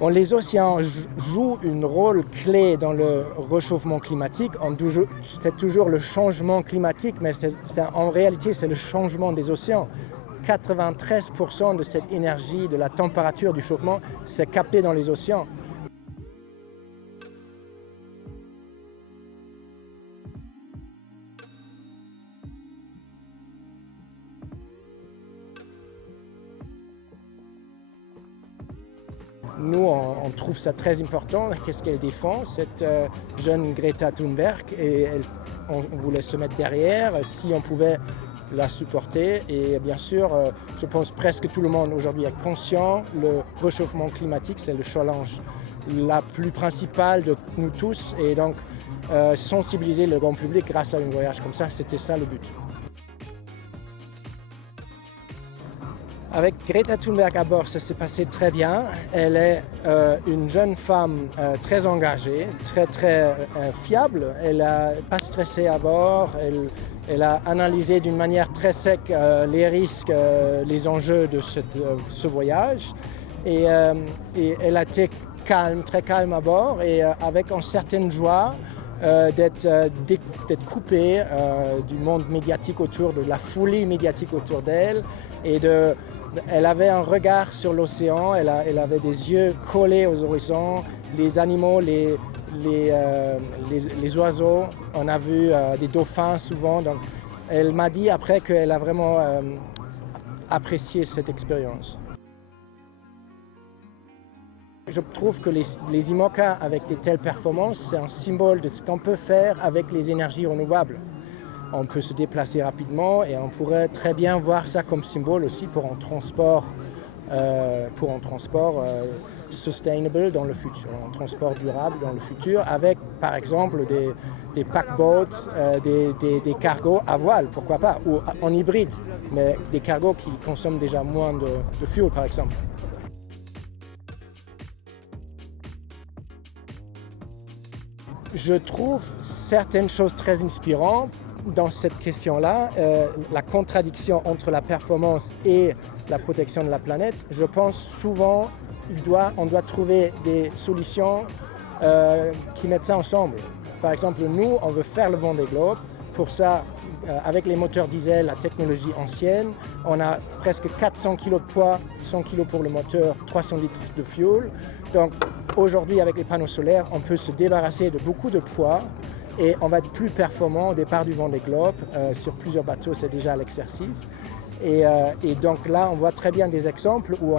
Bon, les océans jouent un rôle clé dans le réchauffement climatique. C'est toujours le changement climatique, mais en réalité, c'est le changement des océans. 93% de cette énergie, de la température du chauffement, c'est capté dans les océans. Nous, on trouve ça très important. Qu'est-ce qu'elle défend, cette jeune Greta Thunberg, et on voulait se mettre derrière si on pouvait la supporter. Et bien sûr, je pense presque tout le monde aujourd'hui est conscient. Le réchauffement climatique, c'est le challenge la plus principale de nous tous. Et donc, sensibiliser le grand public grâce à un voyage comme ça, c'était ça le but. Avec Greta Thunberg à bord, ça s'est passé très bien. Elle est une jeune femme très engagée, très fiable. Elle n'a pas stressé à bord. Elle a analysé d'une manière très sec les risques, les enjeux de ce voyage. Et elle a été calme, très calme à bord et avec une certaine joie d'être coupée du monde médiatique autour, de la folie médiatique autour d'elle. Elle avait un regard sur l'océan, elle avait des yeux collés aux horizons, les animaux, les oiseaux, on a vu des dauphins souvent. Donc, elle m'a dit après qu'elle a vraiment apprécié cette expérience. Je trouve que les IMOCA avec de telles performances, c'est un symbole de ce qu'on peut faire avec les énergies renouvelables. On peut se déplacer rapidement et on pourrait très bien voir ça comme symbole aussi pour un transport sustainable dans le futur, un transport durable dans le futur, avec par exemple des paquebots, des cargos à voile, pourquoi pas, ou en hybride, mais des cargos qui consomment déjà moins de fuel par exemple. Je trouve certaines choses très inspirantes dans cette question-là, la contradiction entre la performance et la protection de la planète. Je pense souvent on doit trouver des solutions qui mettent ça ensemble. Par exemple, nous, on veut faire le Vendée Globe. Pour ça, avec les moteurs diesel, la technologie ancienne, on a presque 400 kg de poids, 100 kg pour le moteur, 300 litres de fuel. Donc aujourd'hui, avec les panneaux solaires, on peut se débarrasser de beaucoup de poids et on va être plus performant au départ du Vendée Globe. Sur plusieurs bateaux, c'est déjà l'exercice. Et donc là, on voit très bien des exemples où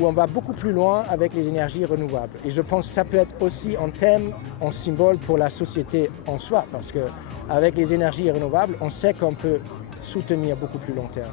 on va beaucoup plus loin avec les énergies renouvelables. Et je pense que ça peut être aussi un thème, un symbole pour la société en soi, parce qu'avec les énergies renouvelables, on sait qu'on peut soutenir beaucoup plus long terme.